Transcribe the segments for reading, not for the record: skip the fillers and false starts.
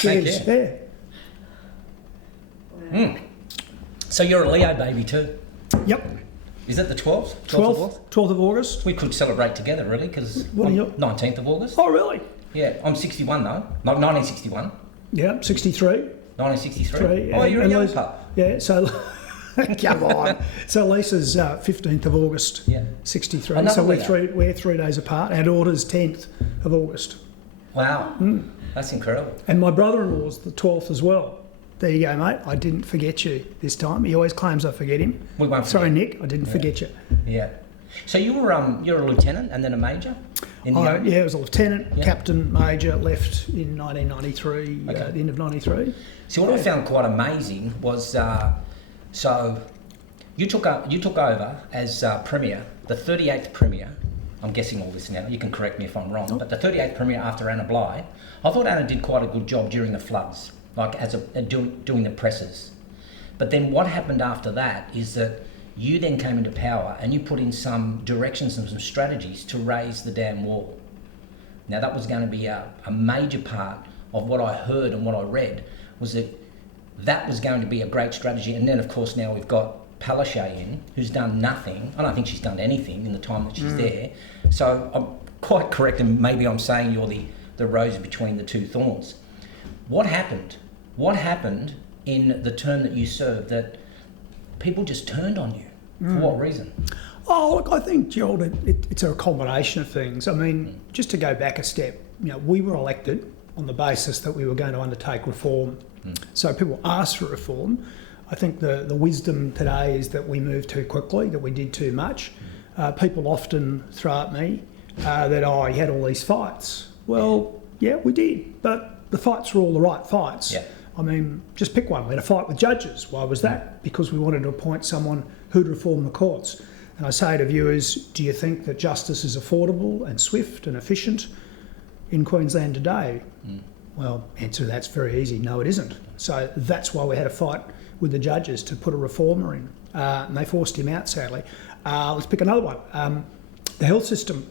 Cheers. There. So you're a Leo baby too? Yep. Is it the 12th? 12th of August. We could celebrate together, really, because What are you? 19th of August. Oh, really? Yeah, I'm 61 though. Not 1961. Yeah, 63. 1963. Oh, you're a young pup. Yeah, so... Come on. So Lisa's 15th of August, Yeah. 63. Another So Leo. we're 3 days apart. Our daughter's 10th of August. Wow, that's incredible. And my brother-in-law's the 12th as well. There you go, mate. I didn't forget you this time. He always claims I forget him. We won't Sorry, forget. Nick, I didn't forget you. Yeah. So you were you're a lieutenant and then a major in the Army? Yeah, I was a lieutenant, Yeah. captain, major, left in 1993, Okay. the end of 93. See, what I found quite amazing was, so you took over as Premier, the 38th Premier. I'm guessing all this now. You can correct me if I'm wrong, but the 38th Premier after Anna Bligh. I thought Anna did quite a good job during the floods, like as doing the presses. But then what happened after that is that you then came into power and you put in some directions and some strategies to raise the dam wall. Now that was going to be a major part of what I heard and what I read, was that was going to be a great strategy. And then of course now we've got Palaszczuk in, who's done nothing. I don't think she's done anything in the time that she's there. So I'm quite correct, and maybe I'm saying you're the rose between the two thorns. What happened? What happened in the term that you served that people just turned on you? For what reason? Oh, look, I think, Gerald, it's a combination of things. I mean, just to go back a step, we were elected on the basis that we were going to undertake reform. So people asked for reform. I think the wisdom today is that we moved too quickly, that we did too much. People often throw at me that, you had all these fights. Well, yeah, we did, but the fights were all the right fights. Yeah. I mean, just pick one. We had a fight with judges. Why was that? Because we wanted to appoint someone who'd reform the courts. And I say to viewers, do you think that justice is affordable and swift and efficient in Queensland today? Well, answer to that's very easy. No, it isn't. So that's why we had a fight with the judges to put a reformer in. And they forced him out, sadly. Let's pick another one. The health system.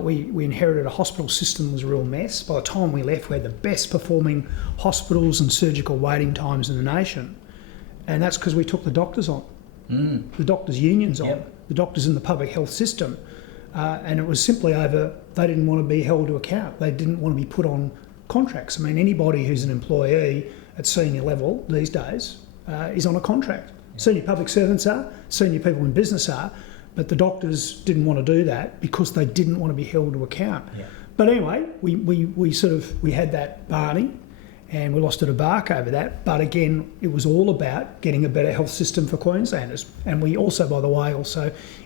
We inherited a hospital system that was a real mess. By the time we left, we had the best performing hospitals and surgical waiting times in the nation. And that's because we took the doctors on, the doctors' unions on, the doctors in the public health system. And it was simply over, they didn't want to be held to account. They didn't want to be put on contracts. I mean, anybody who's an employee at senior level these days is on a contract. Senior public servants are, senior people in business are, but the doctors didn't want to do that because they didn't want to be held to account. Yeah. But anyway, we had that Barney, and we lost a bark over that. But again, it was all about getting a better health system for Queenslanders. And we also, by the way,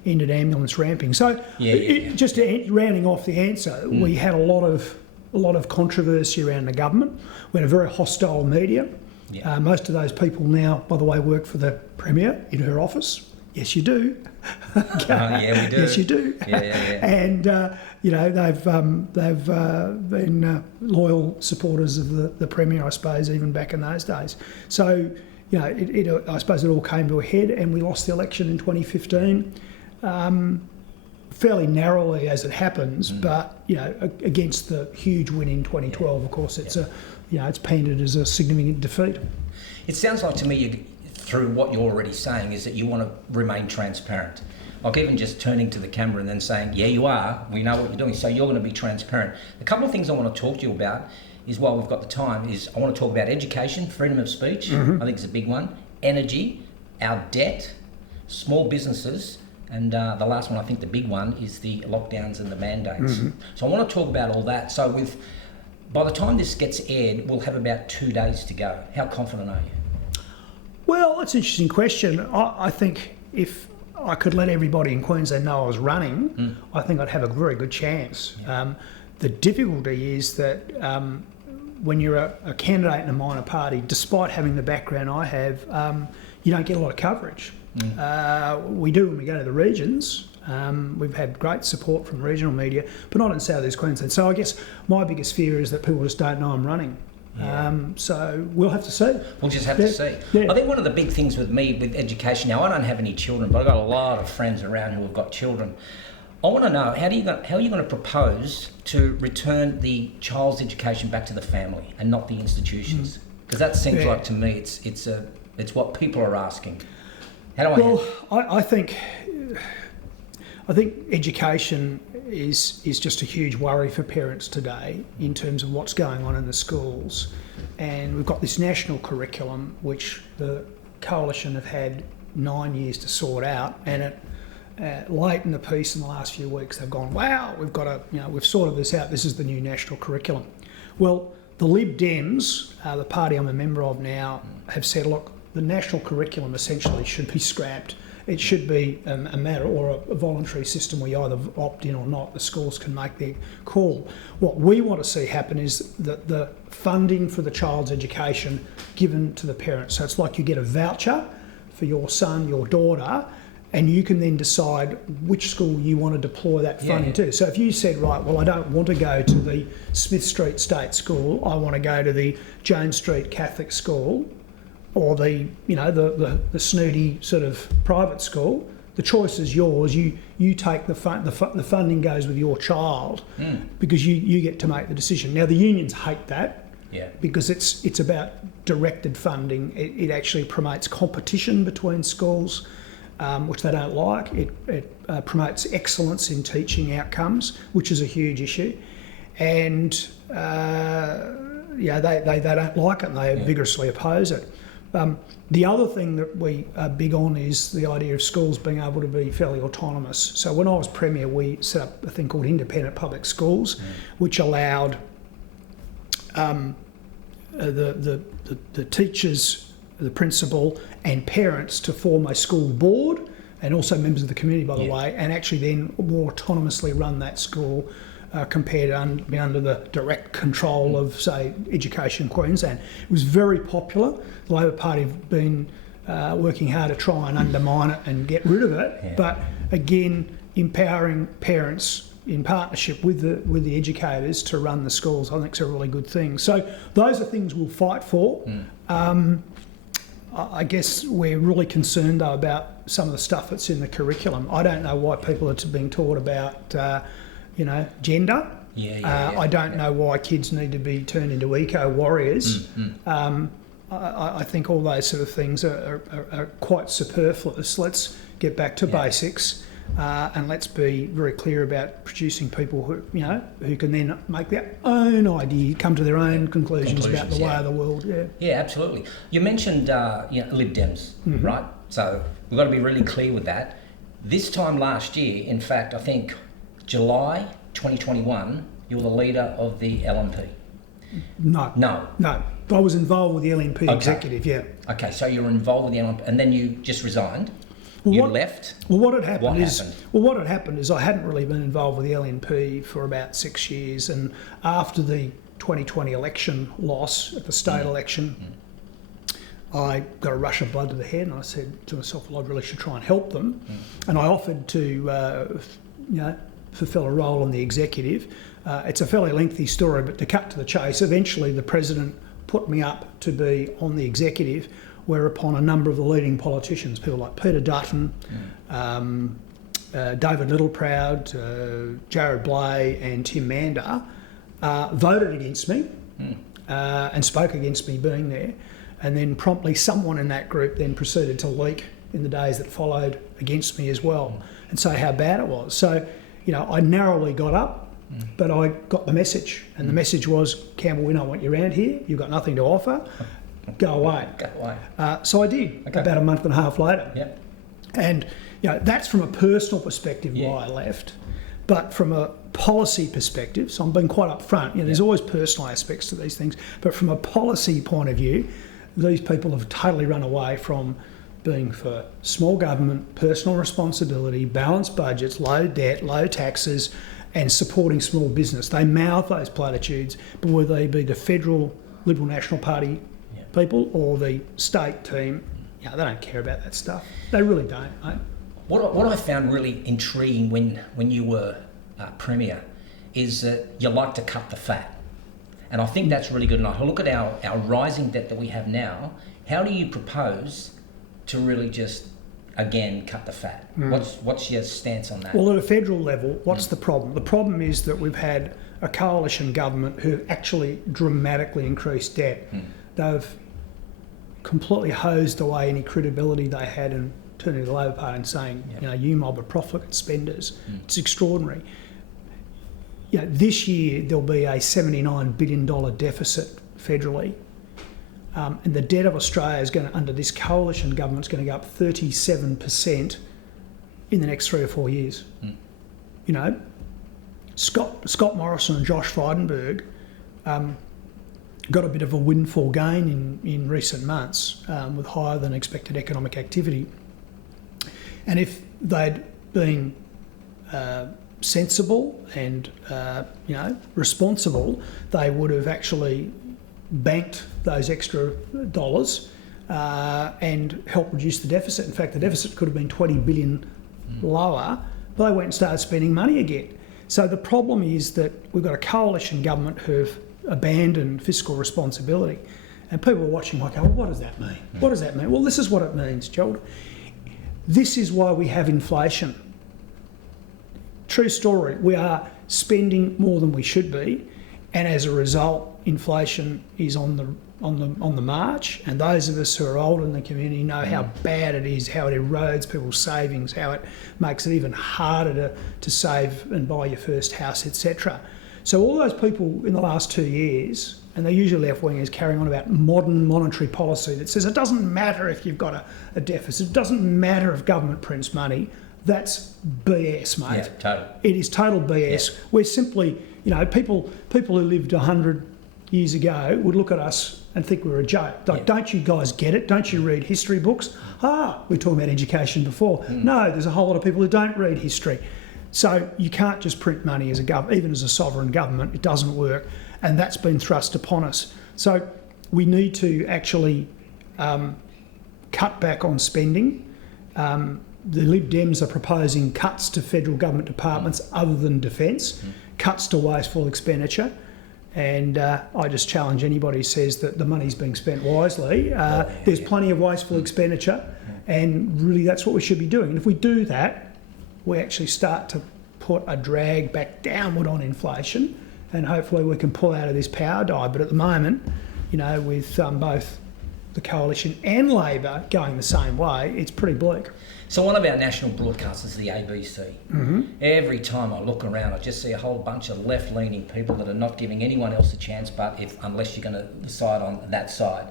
ended ambulance ramping. So just rounding off the answer, we had a lot of controversy around the government. We had a very hostile media. Yeah. Most of those people now, by the way, work for the Premier in her office. Yes, you do. Yeah, we do. Yes, you do. Yeah. And they've been loyal supporters of the Premier, I suppose, even back in those days. So, I suppose it all came to a head, and we lost the election in 2015, fairly narrowly as it happens. But against the huge win in 2012, of course, it's it's painted as a significant defeat. It sounds like to me, through what you're already saying, is that you want to remain transparent. Like even just turning to the camera and then saying, yeah, you are, we know what you're doing, so you're going to be transparent. A couple of things I want to talk to you about is, while we've got the time, is I want to talk about education, freedom of speech, I think it's a big one, energy, our debt, small businesses, and the last one, I think the big one, is the lockdowns and the mandates. So I want to talk about all that. So by the time this gets aired, we'll have about 2 days to go. How confident are you? Well, that's an interesting question. I think if I could let everybody in Queensland know I was running, I think I'd have a very good chance. Yeah. The difficulty is that when you're a candidate in a minor party, despite having the background I have, you don't get a lot of coverage. We do when we go to the regions. We've had great support from regional media, but not in South East Queensland. So I guess my biggest fear is that people just don't know I'm running. Yeah. So we'll have to see. We'll just have to see. Yeah. I think one of the big things with me with education, now I don't have any children, but I've got a lot of friends around who have got children. I want to know how are you going to propose to return the child's education back to the family and not the institutions? Because that seems like to me it's what people are asking. How do I? Well, I think education is just a huge worry for parents today in terms of what's going on in the schools, and we've got this national curriculum which the coalition have had 9 years to sort out, and it. Late in the piece in the last few weeks, they've gone, wow, we've sorted this out. This is the new national curriculum. Well, the Lib Dems, the party I'm a member of now, have said, look, the national curriculum essentially should be scrapped. It should be a matter or a voluntary system where you either opt in or not. The schools can make their call. What we want to see happen is that the funding for the child's education given to the parents. So it's like you get a voucher for your son, your daughter, and you can then decide which school you want to deploy that funding to. So if you said, right, well, I don't want to go to the Smith Street State School, I want to go to the Jones Street Catholic School, or the snooty sort of private school, the choice is yours. You take the funding goes with your child because you get to make the decision. Now the unions hate that. Because it's about directed funding. It actually promotes competition between schools, which they don't like. It promotes excellence in teaching outcomes, which is a huge issue. And they don't like it and they vigorously oppose it. The other thing that we are big on is the idea of schools being able to be fairly autonomous. So when I was Premier, we set up a thing called independent public schools, which allowed the teachers, the principal and parents to form a school board, and also members of the community, by the way, and actually then more autonomously run that school compared to be under the direct control of, say, Education Queensland. It was very popular. The Labor Party have been working hard to try and undermine it and get rid of it, but again, empowering parents in partnership with the educators to run the schools, I think is a really good thing. So those are things we'll fight for. I guess we're really concerned though about some of the stuff that's in the curriculum. I don't know why people are being taught about, gender. I don't know why kids need to be turned into eco-warriors. I think all those sort of things are quite superfluous. Let's get back to basics. And let's be very clear about producing people who can then make their own idea, come to their own conclusions about the way of the world. Yeah, absolutely. You mentioned Lib Dems, right? So we've got to be really clear with that. This time last year, in fact, I think July 2021, you were the leader of the LNP. No. I was involved with the LNP executive. Yeah. Okay, so you were involved with the LNP, and then you just resigned. Left? What had happened is I hadn't really been involved with the LNP for about 6 years, and after the 2020 election loss at the state election, I got a rush of blood to the head, and I said to myself, well, I really should try and help them. And I offered to fulfil a role in the executive. It's a fairly lengthy story, but to cut to the chase, eventually the president put me up to be on the executive, whereupon a number of the leading politicians, people like Peter Dutton, David Littleproud, Jared Blay and Tim Mander voted against me and spoke against me being there. And then promptly someone in that group then proceeded to leak in the days that followed against me as well and say how bad it was. So, I narrowly got up, but I got the message. And the message was, Campbell, we don't want you around here. You've got nothing to offer. Go away. So I did about a month and a half later. And that's from a personal perspective why I left. But from a policy perspective, so I'm being quite upfront, there's always personal aspects to these things, but from a policy point of view, these people have totally run away from being for small government, personal responsibility, balanced budgets, low debt, low taxes, and supporting small business. They mouth those platitudes, but whether they be the federal Liberal National Party people or the state team, they don't care about that stuff. They really don't. What I found really intriguing when you were Premier is that you like to cut the fat. And I think that's really good. And I look at our rising debt that we have now. How do you propose to really just again cut the fat. What's your stance on that? Well, at a federal level, what's the problem? The problem is that we've had a coalition government who have actually dramatically increased debt. They've completely hosed away any credibility they had in turning to the Labor Party and saying, you mob of profligate spenders. It's extraordinary. This year there'll be a $79 billion deficit federally. And the debt of Australia is going to, under this coalition government, is going to go up 37% in the next 3 or 4 years. Scott Morrison and Josh Frydenberg got a bit of a windfall gain in recent months with higher than expected economic activity. And if they'd been sensible and responsible, they would have actually banked those extra dollars and helped reduce the deficit. In fact, the deficit could have been 20 billion lower, but they went and started spending money again. So the problem is that we've got a coalition government who've abandoned fiscal responsibility, and people are watching like, well, what does that mean? What does that mean? Well, this is what it means, Gerald. This is why we have inflation. True story. We are spending more than we should be, and as a result, inflation is on the march. And those of us who are older in the community know how bad it is, how it erodes people's savings, how it makes it even harder to save and buy your first house, etc. So all those people in the last 2 years, and they're usually left-wingers, carrying on about modern monetary policy that says it doesn't matter if you've got a deficit, it doesn't matter if government prints money. That's BS, mate. Yeah, total. It is total BS. Yeah. We're simply, people who lived 100 years ago would look at us and think we were a joke. Like, don't you guys get it? Don't you read history books? We were talking about education before. No, there's a whole lot of people who don't read history. So you can't just print money as a government, even as a sovereign government. It doesn't work, and that's been thrust upon us. So we need to actually cut back on spending. The Lib Dems are proposing cuts to federal government departments other than defence, cuts to wasteful expenditure, and I just challenge anybody who says that the money's being spent wisely. There's plenty of wasteful expenditure, and really that's what we should be doing. And if we do that, we actually start to put a drag back downward on inflation, and hopefully we can pull out of this power dive. But at the moment, with both the coalition and Labor going the same way, it's pretty bleak. So one of our national broadcasters, the ABC, every time I look around, I just see a whole bunch of left-leaning people that are not giving anyone else a chance, unless you're going to decide on that side.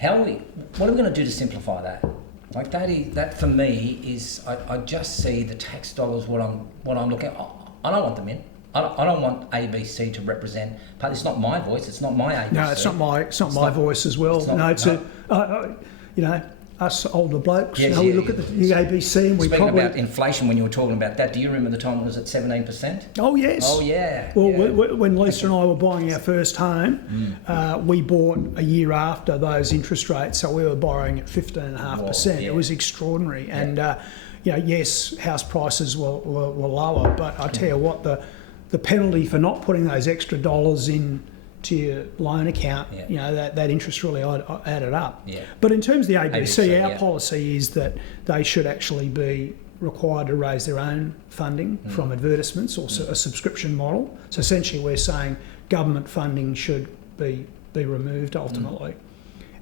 What are we going to do to simplify that? Like that for me is, I just see the tax dollars, what I'm looking at. I don't want them in. I don't want ABC to represent, but it's not my voice, it's not my ABC. No, it's not my voice as well. Us older blokes, we look at the ABC and we Speaking about inflation, when you were talking about that, do you remember the time it was at 17%? Oh, yes. Oh, yeah. Well, when Lisa and I were buying our first home, we bought a year after those interest rates, so we were borrowing at 15.5%. It was extraordinary. And, yes, house prices were lower, but I tell you what, the penalty for not putting those extra dollars in to your loan account, that interest really added up. Yeah. But in terms of the ABC, our policy is that they should actually be required to raise their own funding from advertisements or a subscription model. So essentially we're saying government funding should be removed ultimately.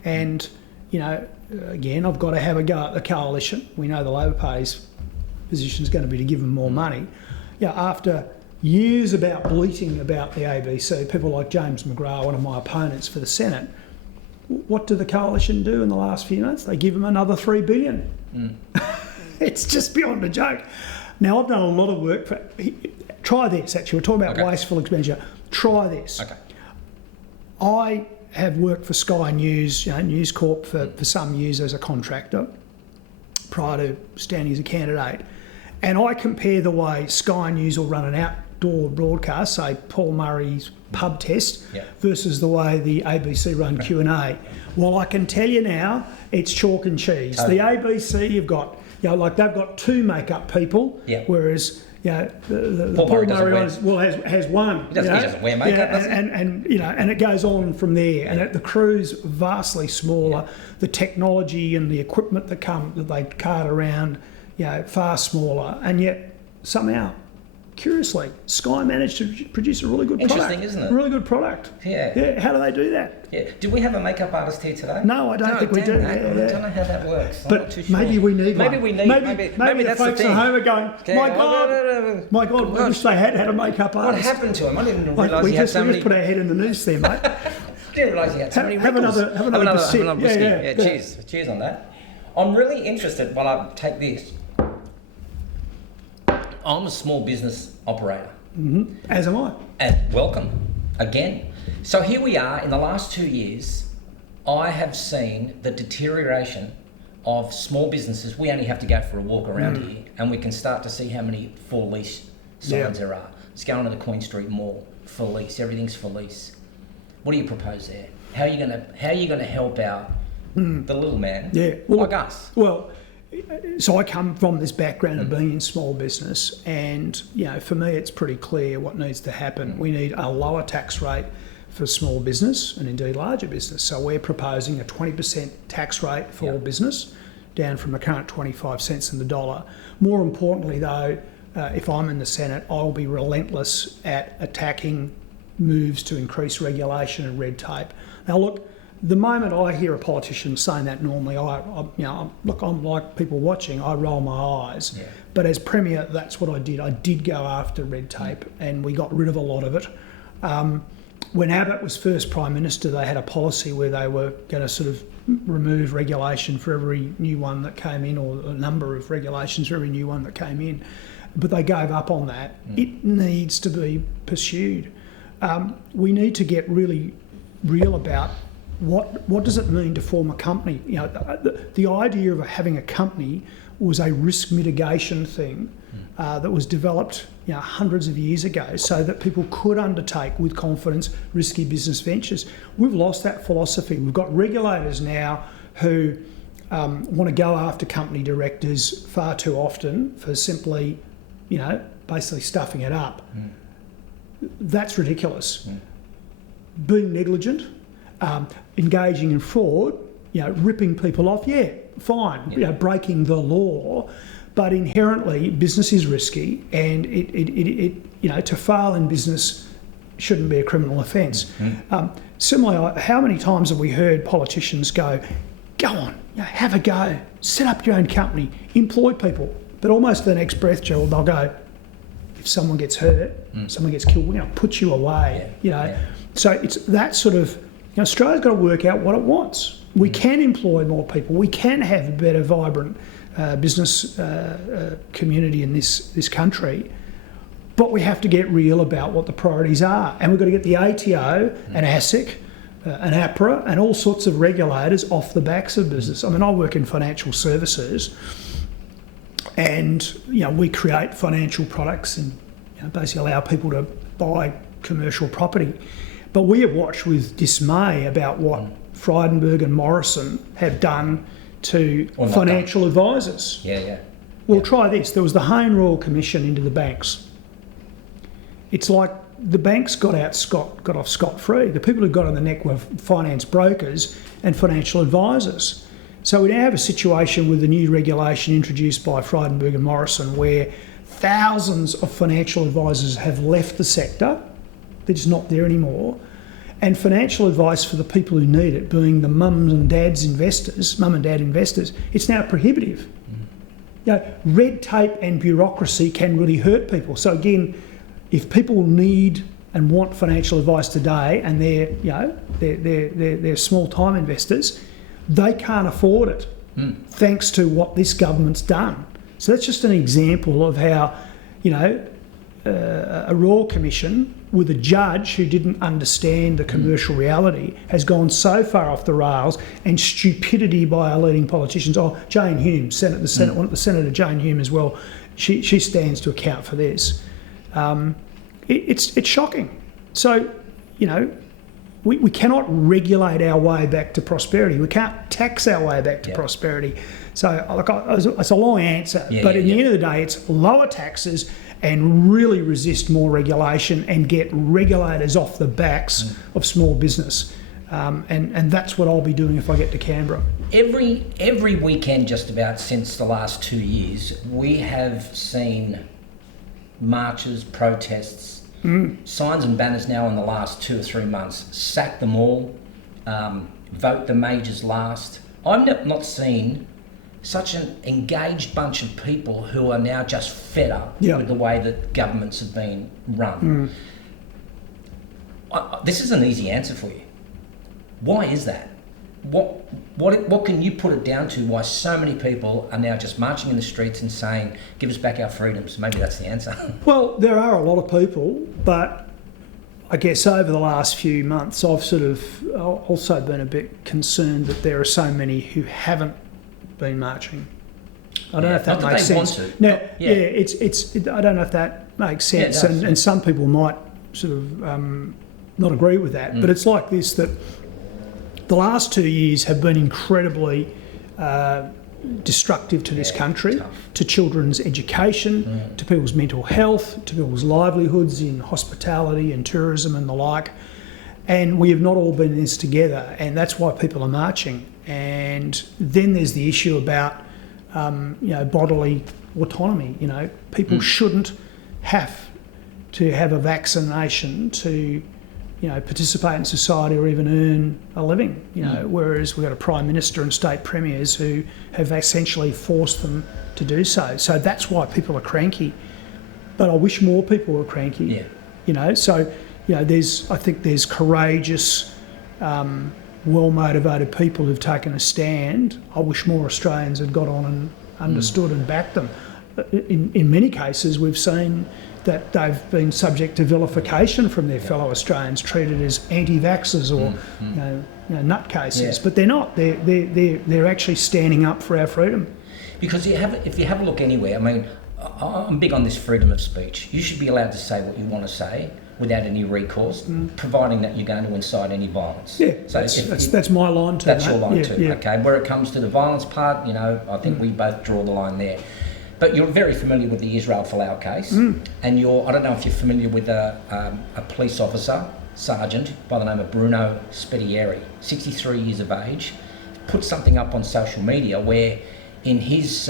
And, again, I've got to have a go at the coalition. We know the Labor Party's position is going to be to give them more money. After years about bleating about the ABC, people like James McGrath, one of my opponents for the Senate, what do the coalition do in the last few months? They give them another $3 billion. It's just beyond a joke. Now, I've done a lot of work for... Try this, actually. We're talking about wasteful expenditure. Try this. Okay. I have worked for Sky News, News Corp for some years as a contractor prior to standing as a candidate. And I compare the way Sky News will run an outdoor broadcast, say Paul Murray's pub test, versus the way the ABC run Q&A. Well, I can tell you now, it's chalk and cheese. The ABC, you've got, they've got two makeup people, whereas, the Paul Paul Murray doesn't Murray wear- has won. He doesn't wear makeup, does he? and and it goes on from there. And the crew's vastly smaller. The technology and the equipment that they cart around, far smaller. And yet somehow, curiously, Sky managed to produce a really good product. Interesting, isn't it? A really good product. Yeah. How do they do that? Yeah. Do we have a makeup artist here today? No, I don't think we do. I don't know how that works. I'm But not too sure. maybe we need one. Maybe Maybe that's the folks the thing. at home are going, my God, I wish they had a makeup What artist. happened to him? I didn't realise we he had just so many. put our head in the noose there, mate. Didn't realise he had so many Have wrinkles. another sip. whiskey. Yeah. Cheers on that. I'm really interested while I take this. I'm a small business operator. As am I. And welcome again. So here we are. In the last 2 years, I have seen the deterioration of small businesses. We only have to go for a walk around here and we can start to see how many for lease signs there are. Let's go on to the Queen Street Mall, for lease, everything's for lease. What do you propose there? How are you going to help out the little man like us? Well, so I come from this background of being in small business, and for me it's pretty clear what needs to happen. We need a lower tax rate for small business and indeed larger business. So we're proposing a 20% tax rate for all business, down from the current 25 cents in the dollar. More importantly though, if I'm in the Senate, I'll be relentless at attacking moves to increase regulation and red tape. Now look, the moment I hear a politician saying that, normally I'm like people watching, I roll my eyes. Yeah. But as Premier, that's what I did. I did go after red tape, and we got rid of a lot of it. When Abbott was first Prime Minister, they had a policy where they were going to sort of remove regulation for every new one that came in, or a number of regulations for every new one that came in. But they gave up on that. It needs to be pursued. We need to get really real about what does it mean to form a company. The idea of having a company was a risk mitigation thing that was developed hundreds of years ago, so that people could undertake with confidence risky business ventures. We've lost that philosophy. We've got regulators now who want to go after company directors far too often for simply, basically stuffing it up. That's ridiculous. Being negligent, engaging in fraud, ripping people off, fine, breaking the law, but inherently business is risky, and it to fail in business shouldn't be a criminal offence. Similarly, how many times have we heard politicians go on, have a go, set up your own company, employ people, but almost the next breath, Gerald, they'll go, if someone gets hurt, someone gets killed, put you away, So it's that sort of, Australia's got to work out what it wants. We can employ more people. We can have a better, vibrant business community in this country, but we have to get real about what the priorities are. And we've got to get the ATO and ASIC and APRA and all sorts of regulators off the backs of business. I mean, I work in financial services, and we create financial products and basically allow people to buy commercial property. But we have watched with dismay about what Frydenberg and Morrison have done to financial advisors. Well, try this. There was the Home Royal Commission into the banks. It's like the banks got off scot-free. The people who got on the neck were finance brokers and financial advisors. So we now have a situation with the new regulation introduced by Frydenberg and Morrison where thousands of financial advisors have left the sector. They're just not there anymore. And financial advice for the people who need it, being the mum and dad investors, it's now prohibitive. Red tape and bureaucracy can really hurt people. So again, if people need and want financial advice today, and they're small time investors, they can't afford it, thanks to what this government's done. So that's just an example of how, a Royal Commission with a judge who didn't understand the commercial reality has gone so far off the rails, and stupidity by our leading politicians. Jane Hume, Senator Jane Hume as well, she stands to account for this. It's shocking. So, we cannot regulate our way back to prosperity. We can't tax our way back to prosperity. So, it's a long answer, but at the end of the day, it's lower taxes and really resist more regulation and get regulators off the backs of small business. And that's what I'll be doing if I get to Canberra. Every weekend, just about since the last 2 years, we have seen marches, protests, signs and banners now in the last 2 or 3 months. Sack them all, vote the majors last. I've not seen such an engaged bunch of people who are now just fed up with the way that governments have been run. This is an easy answer for you. Why is that? What can you put it down to? Why so many people are now just marching in the streets and saying, "Give us back our freedoms"? Maybe that's the answer. Well, there are a lot of people, but I guess over the last few months, I've sort of also been a bit concerned that there are so many who haven't been marching. I don't know if that makes sense. Now, I don't know if that makes sense, and some people might sort of not agree with that. But it's like this, that the last 2 years have been incredibly destructive to this country, to children's education, to people's mental health, to people's livelihoods in hospitality and tourism and the like. And we have not all been in this together, and that's why people are marching. And then there's the issue about bodily autonomy. People shouldn't have to have a vaccination to participate in society or even earn a living, whereas we've got a Prime Minister and state premiers who have essentially forced them to do so. So that's why people are cranky. But I wish more people were cranky. I think there's courageous, well-motivated people who've taken a stand. I wish more Australians had got on and understood and backed them. In many cases, we've seen that they've been subject to vilification from their fellow Australians, treated as anti-vaxxers or nutcases. But they're not. They're actually standing up for our freedom. Because if you have a look anywhere, I mean, I'm big on this freedom of speech. You should be allowed to say what you want to say without any recourse, providing that you're going to incite any violence. Yeah, so that's my line too. That's your line too. Okay, where it comes to the violence part, I think we both draw the line there. But you're very familiar with the Israel Folau case, and I don't know if you're familiar with a police officer, sergeant, by the name of Bruno Spedieri, 63 years of age, put something up on social media where in his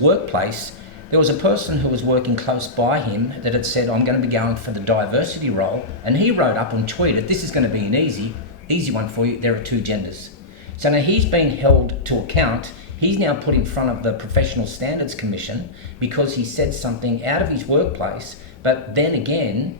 workplace, there was a person who was working close by him that had said, "I'm going to be going for the diversity role," and he wrote up and tweeted, "This is going to be an easy one for you. There are two genders." So now he's been held to account. He's now put in front of the Professional Standards Commission because he said something out of his workplace. But then again,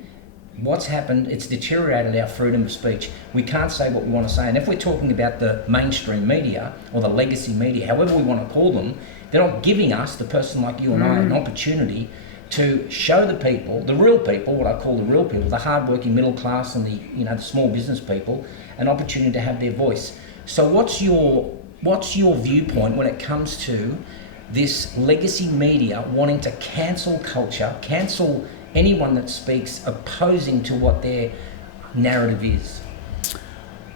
what's happened, it's deteriorated our freedom of speech. We can't say what we want to say. And if we're talking about the mainstream media or the legacy media, however we want to call them, they're not giving us, the person like you and I, an opportunity to show the people, the real people, what I call the real people, the hardworking middle class and the small business people, an opportunity to have their voice. So what's your viewpoint when it comes to this legacy media wanting to cancel culture, cancel anyone that speaks opposing to what their narrative is?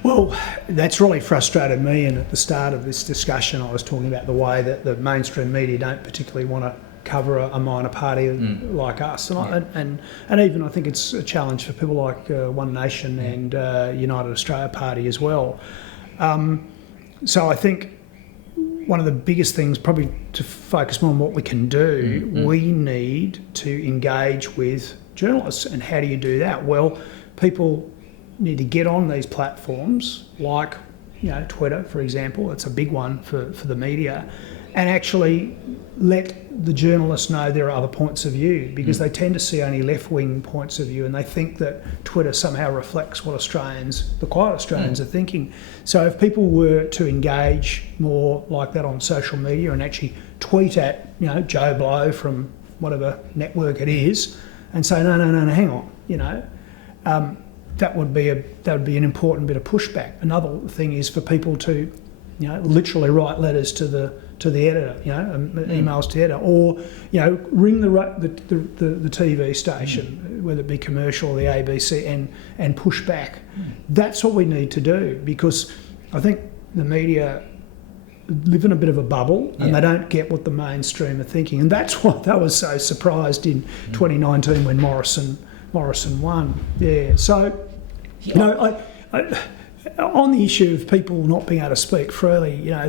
Well, that's really frustrated me, and at the start of this discussion I was talking about the way that the mainstream media don't particularly want to cover a minor party like us. And even I think it's a challenge for people like One Nation and United Australia Party as well. So I think one of the biggest things, probably to focus more on what we can do, we need to engage with journalists. And how do you do that? Well, people need to get on these platforms like, Twitter, for example. It's a big one for the media. And actually let the journalists know there are other points of view, because they tend to see only left-wing points of view, and they think that Twitter somehow reflects what the quiet Australians are thinking. So if people were to engage more like that on social media and actually tweet at, Joe Blow from whatever network it is, and say, no, hang on, that would be an important bit of pushback. Another thing is for people to, literally write letters to the editor, emails to the editor, or ring the TV station, whether it be commercial or the ABC, and push back. That's what we need to do, because I think the media live in a bit of a bubble and they don't get what the mainstream are thinking. And that's why they were so surprised in 2019 when Morrison won. Yeah. So, you know, I on the issue of people not being able to speak freely, you know,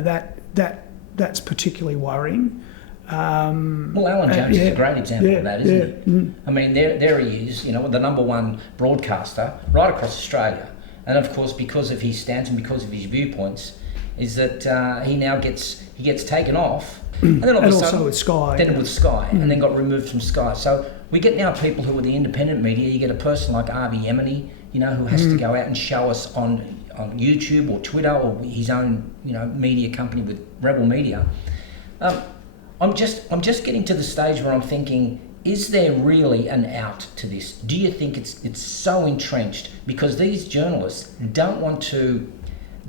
that's particularly worrying. Well, Alan Jones is a great example of that, isn't he? I mean, there he is, you know, the number one broadcaster right across Australia. And of course, because of his stance and because of his viewpoints, is that he now gets taken off. And then all of a sudden, also with Sky. Then with Sky, and then got removed from Sky. So we get now people who are the independent media. You get a person like Avi Yemeni, you know, who has to go out and show us on YouTube or Twitter or his own, you know, media company with Rebel Media. I'm just getting to the stage where I'm thinking, is there really an out to this? Do you think it's so entrenched because these journalists don't want to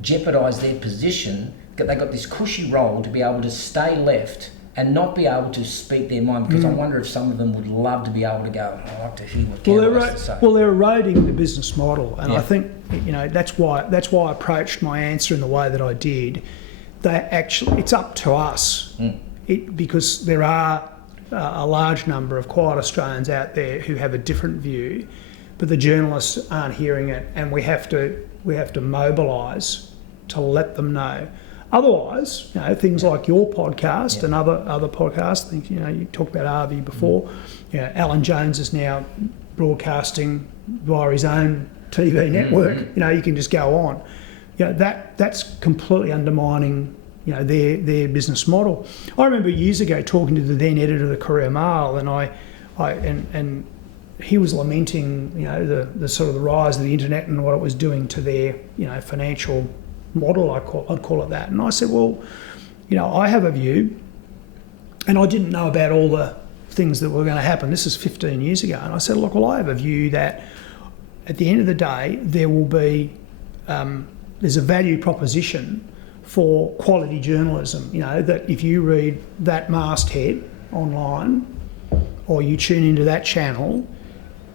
jeopardise their position? They got this cushy role to be able to stay left and not be able to speak their mind, because I wonder if some of them would love to be able to go, I'd like to hear what Campbell has to say. Well, they're eroding the business model, and I think, you know, that's why I approached my answer in the way that I did. It's up to us, because there are a large number of quiet Australians out there who have a different view, but the journalists aren't hearing it, and we have to mobilise to let them know. Otherwise, you know, things like your podcast and other podcasts, things, you know, you talked about Avi before. You know, Alan Jones is now broadcasting via his own TV network. You know, you can just go on. You know, that's completely undermining, you know, their business model. I remember years ago talking to the then editor of the Courier Mail, and he was lamenting, you know, the sort of the rise of the internet and what it was doing to their, you know, financial model, I'd call it that. And I said, well, you know, I have a view, and I didn't know about all the things that were going to happen. This is 15 years ago. And I said, look, well, I have a view that at the end of the day, there will be, there's a value proposition for quality journalism. You know, that if you read that masthead online or you tune into that channel,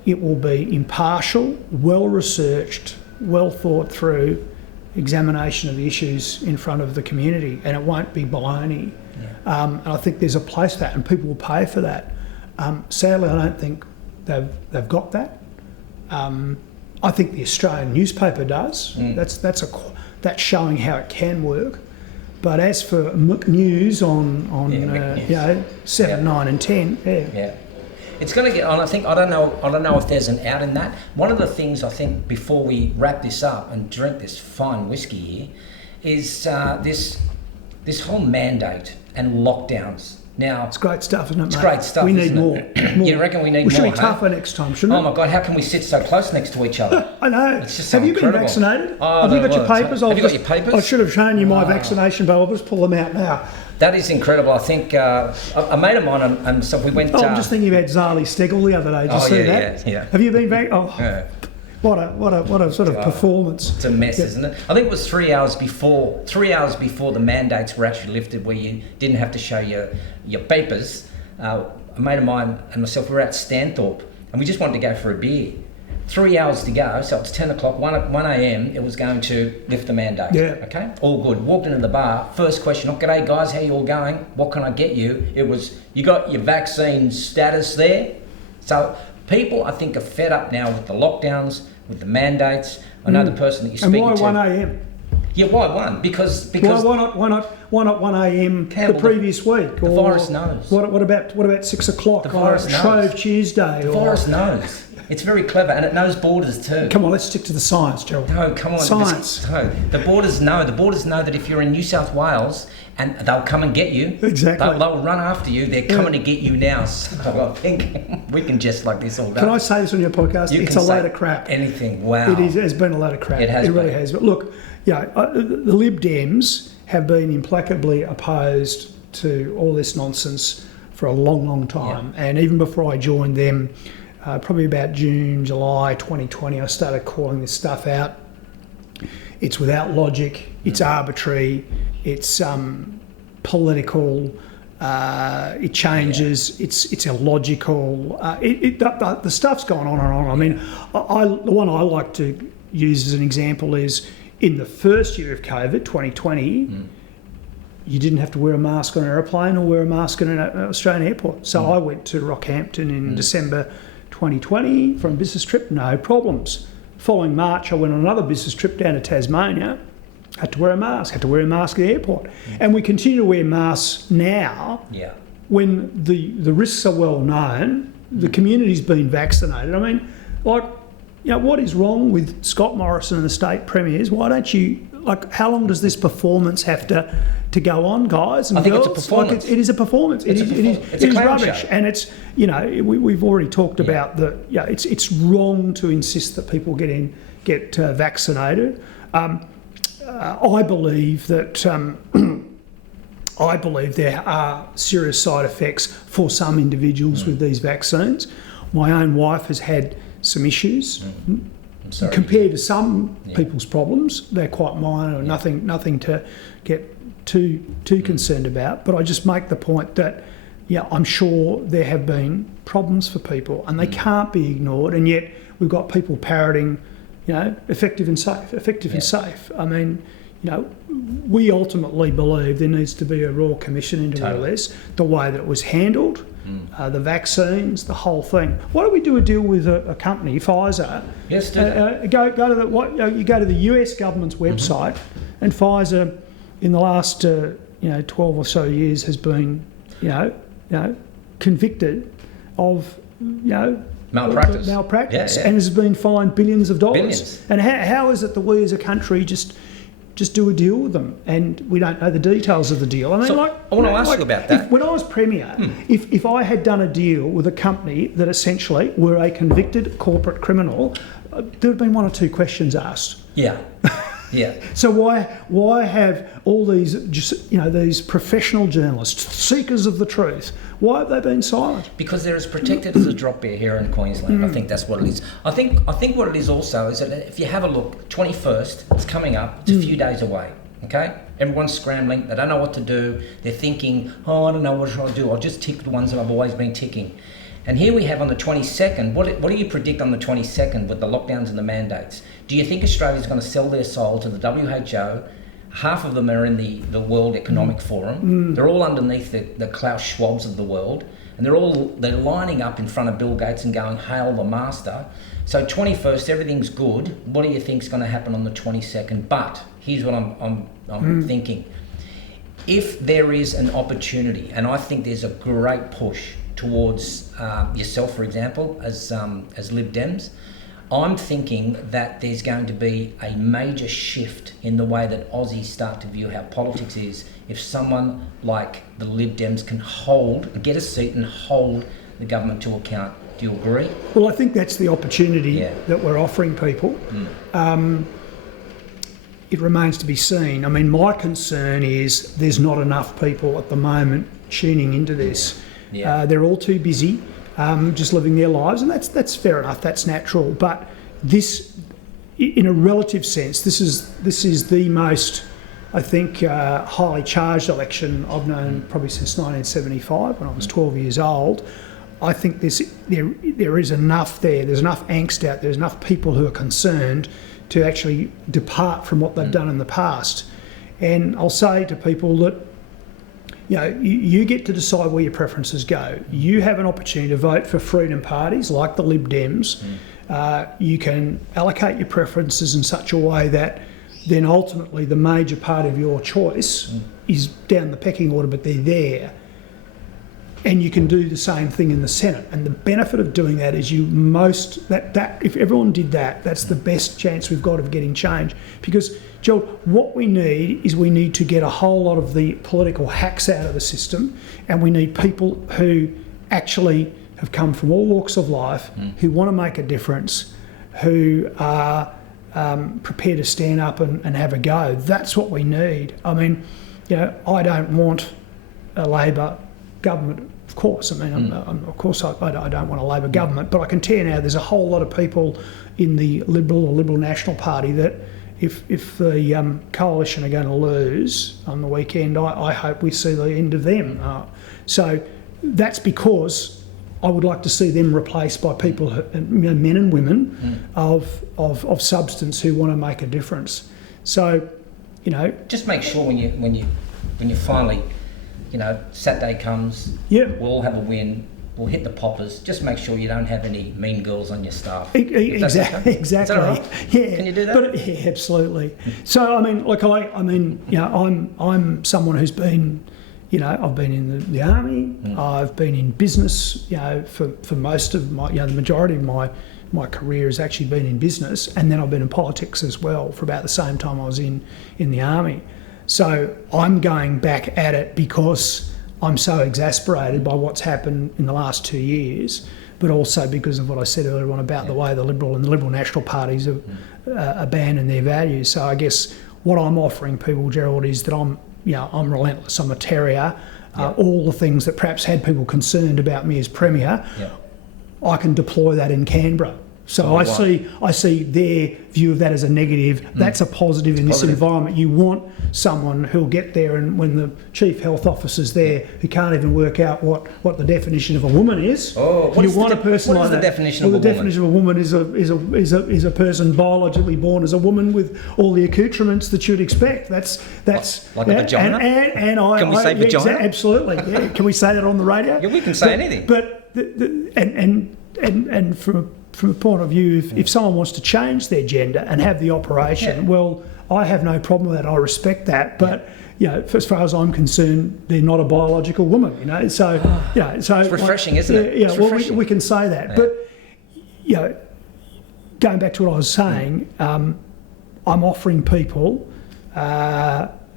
it will be impartial, well-researched, well thought through examination of the issues in front of the community, and it won't be baloney. And I think there's a place for that, and people will pay for that. Sadly, I don't think they've got that. I think the Australian newspaper does. That's showing how it can work. But as for news on you know, 7, 9 and 10, it's going to get on. I don't know if there's an out in that. One of the things I think before we wrap this up and drink this fine whiskey here is this whole mandate and lockdowns. Now it's great stuff, isn't it, mate? It's great stuff. We need more. You reckon we need more? We should be tougher next time, shouldn't we? Oh my God! How can we sit so close next to each other? I know. It's just so have you incredible. been vaccinated? Oh, have you got your papers? Have you got your papers? I should have shown you my vaccination, but I'll just pull them out now. That is incredible. I think a mate of mine, and so we went. I'm just thinking about Zali Stegel the other day. Did you see that? Yeah. Have you been back? Oh, yeah. What a sort of performance. It's a mess, isn't it? I think it was 3 hours before the mandates were actually lifted, where you didn't have to show your papers. A mate of mine and myself were at Stanthorpe, and we just wanted to go for a beer. 3 hours to go, so it's 10 o'clock, 1 a.m, it was going to lift the mandate. Yeah. Okay, all good. Walked into the bar, first question, g'day guys, how you all going? What can I get you? It was, you got your vaccine status there? So people, I think, are fed up now with the lockdowns, with the mandates. I know the person that you're speaking to. And why 1 a.m? Yeah, why 1? Because why not 1 a.m. Campbell, the previous week? The virus knows. What about 6 o'clock? The virus knows. Shrove Tuesday. The virus knows. It's very clever, and it knows borders too. Come on, let's stick to the science, Gerald. No, come on. Science. No, the borders know. The borders know that if you're in New South Wales, and they'll come and get you. Exactly. They'll run after you. They're coming to get you now. So I think we can just like this all day. Can I say this on your podcast? It's a load of crap. Anything. Wow. It has been a load of crap. It really has. But look, the Lib Dems have been implacably opposed to all this nonsense for a long, long time. Yeah. And even before I joined them, probably about June, July 2020, I started calling this stuff out. It's without logic, it's arbitrary, it's political, it changes, it's illogical. The stuff's gone on and on. I mean, the one I like to use as an example is in the first year of COVID, 2020, you didn't have to wear a mask on an aeroplane or wear a mask in an Australian airport. So I went to Rockhampton in December 2020 for a business trip, no problems. Following March, I went on another business trip down to Tasmania, had to wear a mask at the airport. And we continue to wear masks now when the risks are well known, the community's been vaccinated. I mean, like, you know, what is wrong with Scott Morrison and the state premiers? Why don't you, like, how long does this performance have to go on, guys and I think girls? it's a performance. Like, it is a performance. It is rubbish. Show. And it's, you know, we've already talked about it's wrong to insist that people get vaccinated. I believe that there are serious side effects for some individuals with these vaccines. My own wife has had some issues. Compared to some people's problems, they're quite minor, nothing to get too concerned about. But I just make the point that, I'm sure there have been problems for people, and they can't be ignored. And yet we've got people parroting, effective and safe. I mean, we ultimately believe there needs to be a royal commission into all this, the way that it was handled, the vaccines, the whole thing. Why don't we do a deal with a company, Pfizer? Yes, do you go to the US government's website, and Pfizer, in the last 12 or so years, has been convicted of malpractice, and has been fined billions of dollars. Billions. And how is it that we as a country just do a deal with them, and we don't know the details of the deal? I mean, I want to ask you about that. When I was Premier, if I had done a deal with a company that essentially were a convicted corporate criminal, there would have been one or two questions asked. Yeah. So why have all these these professional journalists, seekers of the truth, why have they been silent? Because they're as protected as a drop bear here in Queensland. I think that's what it is. I think what it is also is that if you have a look, 21st, it's coming up. It's a few days away. Okay, everyone's scrambling. They don't know what to do. They're thinking, I don't know what should I do. I'll just tick the ones that I've always been ticking. And here we have on the 22nd, what do you predict on the 22nd with the lockdowns and the mandates? Do you think Australia's going to sell their soul to the WHO? Half of them are in the World Economic Forum. They're all underneath the Klaus Schwabs of the world. And they're lining up in front of Bill Gates and going, hail the master. So 21st, everything's good. What do you think's going to happen on the 22nd? But here's what I'm thinking. If there is an opportunity, and I think there's a great push towards yourself, for example, as Lib Dems, I'm thinking that there's going to be a major shift in the way that Aussies start to view how politics is if someone like the Lib Dems can get a seat and hold the government to account. Do you agree? Well, I think that's the opportunity that we're offering people. It remains to be seen. I mean, my concern is there's not enough people at the moment tuning into this. They're all too busy, just living their lives, and that's fair enough. That's natural. But this, in a relative sense, this is the most, I think, highly charged election I've known probably since 1975, when I was 12 years old. I think there is enough there. There's enough angst out there. There's enough people who are concerned to actually depart from what they've done in the past. And I'll say to people that, you get to decide where your preferences go. You have an opportunity to vote for freedom parties like the Lib Dems. You can allocate your preferences in such a way that then ultimately the major part of your choice is down the pecking order, but they're there. And you can do the same thing in the Senate. And the benefit of doing that is if everyone did that, that's the best chance we've got of getting change. Because, Gerald, what we need to get a whole lot of the political hacks out of the system, and we need people who actually have come from all walks of life, who want to make a difference, who are prepared to stand up and have a go. That's what we need. I mean, I don't want a Labor government, of course. I mean, I don't want a Labor government, but I can tell you now there's a whole lot of people in the Liberal or Liberal National Party that if the coalition are going to lose on the weekend, I hope we see the end of them. So that's because I would like to see them replaced by people, men and women of substance who want to make a difference. So, just make sure when you when you finally, Saturday comes, Yeah. we'll all have a win. We'll hit the poppers. Just make sure you don't have any mean girls on your staff. If that's okay. Exactly. Is that all right? Yeah. Can you do that? But yeah, absolutely. So I'm someone who's been, I've been in the army. I've been in business. For most of my, the majority of my career has actually been in business, and then I've been in politics as well for about the same time I was in the army. So I'm going back at it because I'm so exasperated by what's happened in the last 2 years, but also because of what I said earlier on about the way the Liberal and the Liberal National parties have abandoned their values. So I guess what I'm offering people, Gerald, is that I'm relentless. I'm a terrier. All the things that perhaps had people concerned about me as Premier, I can deploy that in Canberra. So I see their view of that as a negative. That's a positive in this environment. You want someone who'll get there, and when the chief health officer's there who can't even work out what the definition of a woman is. You want a person like that. What is the definition of a woman? The definition of a woman is a person biologically born as a woman with all the accoutrements that you'd expect. That's like a vagina. Can we say vagina? Absolutely. Yeah. Can we say that on the radio? Yeah, we can say anything. But from a point of view, if someone wants to change their gender and have the operation, well, I have no problem with that. I respect that. But as far as I'm concerned, they're not a biological woman. So it's refreshing, isn't it? Yeah. Well, we can say that. But going back to what I was saying, I'm offering people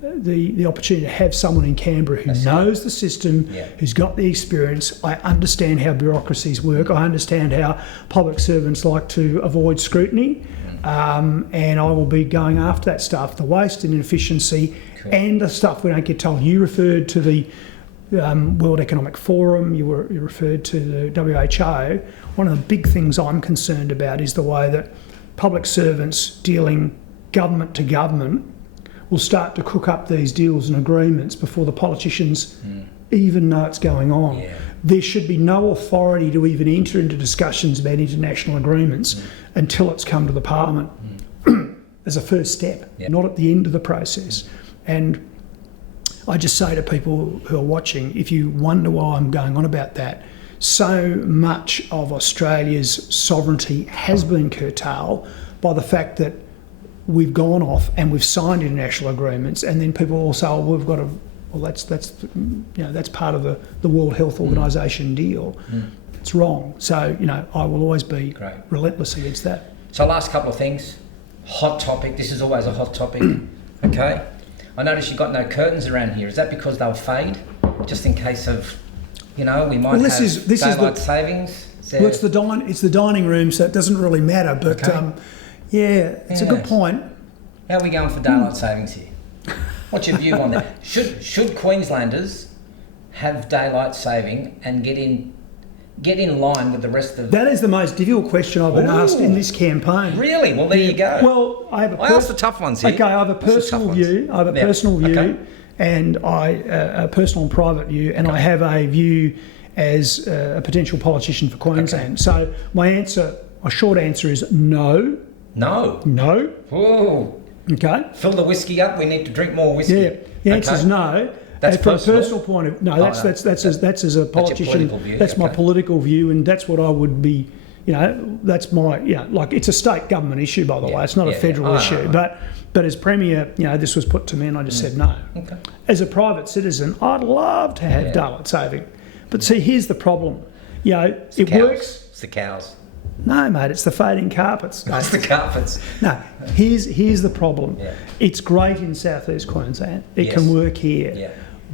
the opportunity to have someone in Canberra who knows the system, who's got the experience. I understand how bureaucracies work. I understand how public servants like to avoid scrutiny, and I will be going after that stuff, the waste and inefficiency, and the stuff we don't get told. You referred to the World Economic Forum, you referred to the WHO. One of the big things I'm concerned about is the way that public servants dealing government to government will start to cook up these deals and agreements before the politicians even know it's going on. Yeah. There should be no authority to even enter into discussions about international agreements until it's come to the Parliament as a first step, not at the end of the process. And I just say to people who are watching, if you wonder why I'm going on about that, so much of Australia's sovereignty has been curtailed by the fact that we've gone off and we've signed international agreements, and then people will say, we've got to, that's part of the World Health Organisation deal. It's wrong. So, I will always be relentless against that. So last couple of things. Hot topic. This is always a hot topic. Okay. I noticed you've got no curtains around here. Is that because they'll fade? Just in case of, we might have daylight savings? Well, it's the dining room, so it doesn't really matter, but... Okay. It's a good point. How are we going for daylight savings here? What's your view on that? Should Queenslanders have daylight saving and get in line with the rest of... That is the most difficult question I've been asked in this campaign. Really? Well, there you go. Well, I asked the tough ones here. Okay, I have a personal view. And a personal and private view, and I have a view as a potential politician for Queensland. Okay. So my short answer is no. No. Whoa. Okay. Fill the whiskey up. We need to drink more whiskey. Yeah. The answer is no. That's from a personal point of view. That's as a politician. That's my political view, and that's what I would be. That's my it's a state government issue, by the way. It's not a federal issue. But as Premier, this was put to me, and I just said no. Okay. As a private citizen, I'd love to have daylight saving, but see, here's the problem. It works. It's the cows. No, mate, it's the fading carpets. It's the carpets. No, here's the problem. Yeah. It's great in southeast Queensland. It can work here. Yeah.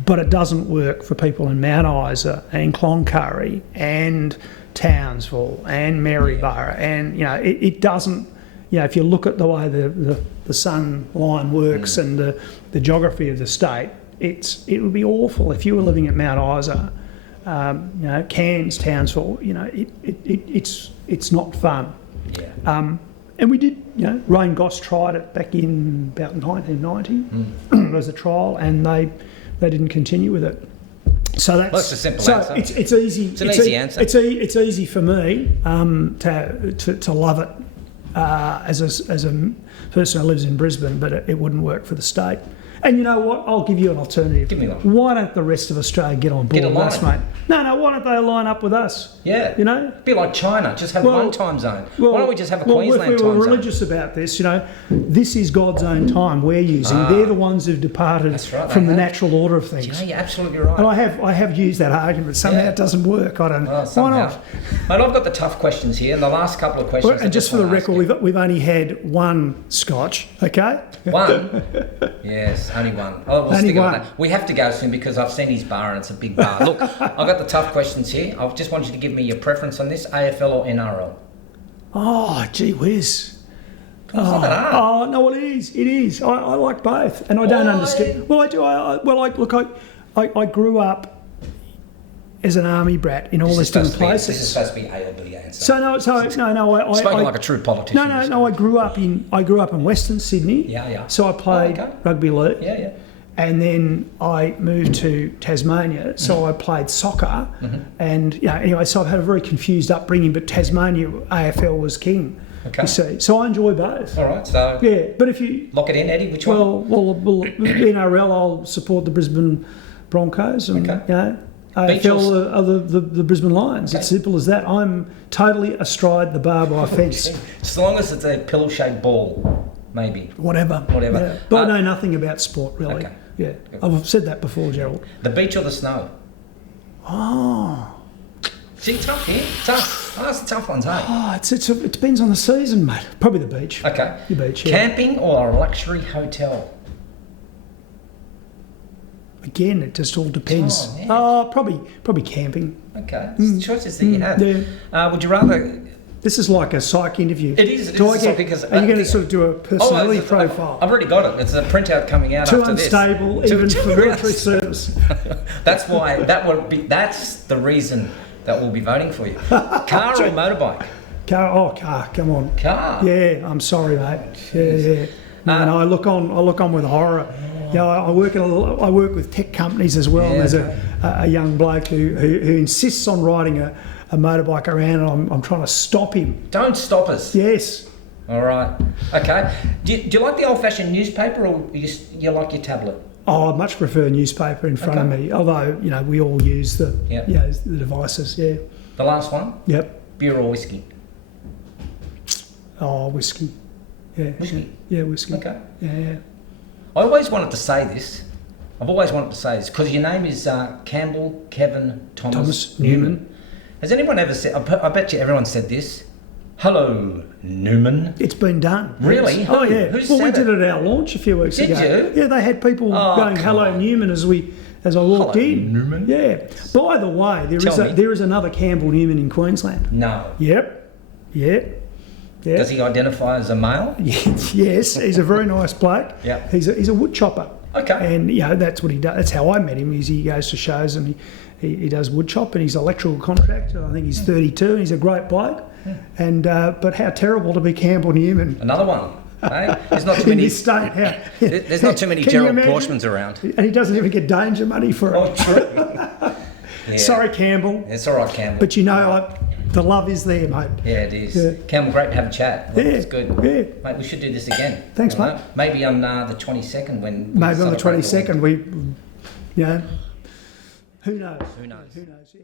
But it doesn't work for people in Mount Isa and Cloncurry and Townsville and Maryborough. And, it doesn't, if you look at the way the sun line works and the geography of the state, it would be awful if you were living at Mount Isa, Cairns, Townsville, it's not fun. Yeah. And we did, Rain Goss tried it back in about 1990. There was a trial, and they didn't continue with it. So that's a simple answer. It's easy. It's an easy answer. It's easy for me to love it as a person who lives in Brisbane, but it wouldn't work for the state. And you know what? I'll give you an alternative. Give me one. Why don't the rest of Australia get on board Get with us, aligned. mate? No, why don't they line up with us? Yeah. You know? Be like China, just have one time zone. Well, Why don't we just have a Queensland if we were time zone? religious about this, you know, this is God's own time we're using. They're the ones who've departed That's right, from they the have. natural order of things. You know, you're absolutely right. And I have used that argument. Somehow Yeah. it doesn't work. I don't know. Well, Why somehow. not? Mate, I've got the tough questions here, and the last couple of questions. Well, and just for the record, we've only had one scotch, okay? One? Yes, only one. Oh, we'll Only stick on one. that. We have to go soon because I've seen his bar and it's a big bar. Look, I've got the tough questions here. I just want you to give me your preference on this, AFL or NRL. Oh, gee whiz. It's not that hard. Oh, no, well, it is. It is. I like both. And I don't Why? understand. Well, I do. I grew up as an army brat in all these different This is places. supposed to be A or B answer. So no. Spoken like a true politician. No. I grew up in Western Sydney. Yeah. So I played okay. rugby league. Yeah. And then I moved to Tasmania, so I played soccer. And anyway, so I've had a very confused upbringing. But Tasmania AFL was king. Okay. You see, so I enjoy both. All right, so Yeah, but if you lock it in, Eddie. Which one? well, NRL, I'll support the Brisbane Broncos, and Okay. AFL are the Brisbane Lions. Okay. It's simple as that. I'm totally astride the barbed wire fence. As long as it's a pillow-shaped ball, maybe. Whatever. Whatever. Yeah. But I know nothing about sport, really. Okay. Yeah, I've said that before, Gerald. The beach or the snow? Oh, See, tough here. Tough. Oh, that's the tough ones, hey? it depends on the season, mate. Probably the beach. Okay. The beach. Yeah. Camping or a luxury hotel? Again, it just all depends. Oh, yeah. Oh, probably camping. Okay. It's the choices that you have. Yeah. Would you rather... This is like a psych interview. It is Do I a get- psych because- Are you going to sort of do a personality it's- profile? I've already got it. It's a printout coming out Too after this. unstable, even for military service. That's why. That's the reason that we'll be voting for you. Car or motorbike? Car, come on. Car. Yeah, I'm sorry, mate. Yeah. No, I look on with horror. I work with tech companies as well. Yeah, And there's a young bloke who insists on riding a motorbike around, and I'm trying to stop him. Don't stop us. Yes. All right. Okay. Do you like the old-fashioned newspaper, or you like your tablet? Oh, I much prefer newspaper in front of me. Although we all use the the devices. Yeah. The last one. Yep. Beer or whiskey? Oh, whiskey. Yeah. Whiskey. Yeah, whiskey. Okay. Yeah. I always wanted to say this. I've always wanted to say this because your name is Campbell Kevin Thomas Newman. Has anyone ever said? I bet you everyone said this. Hello, Newman. It's been done. Really? Yes. Oh, Who? yeah. Who we said did it? it at our launch a few weeks Did ago. you? Yeah, they had people going, come hello, on. Newman, as I walked Hello, in. Newman. Yeah. By the way, Tell me. there is another Campbell Newman in Queensland. No. Yep. Yeah. Yeah. Does he identify as a male? Yes, he's a very nice bloke. Yep. He's a wood chopper. Okay. And that's what he does. That's how I met him. Is he goes to shows and he does wood chop, and he's an electrical contractor. I think he's 32 and he's a great bloke. And but how terrible to be Campbell Newman Another one. Hey? There's not too in many. this state. There's not too many Can you Gerald imagine? Pauschmanns around. And he doesn't even get danger money for it. Oh, true. Yeah. Sorry, Campbell. It's all right, Campbell. But the love is there, mate. Yeah, it is. Yeah. Campbell, great to have a chat. Well, Yeah, it's good. yeah. Mate, we should do this again. Thanks, You know? mate. Maybe on the 22nd when. we Maybe on the celebrate 22nd, who knows? Who knows? Who knows, yeah.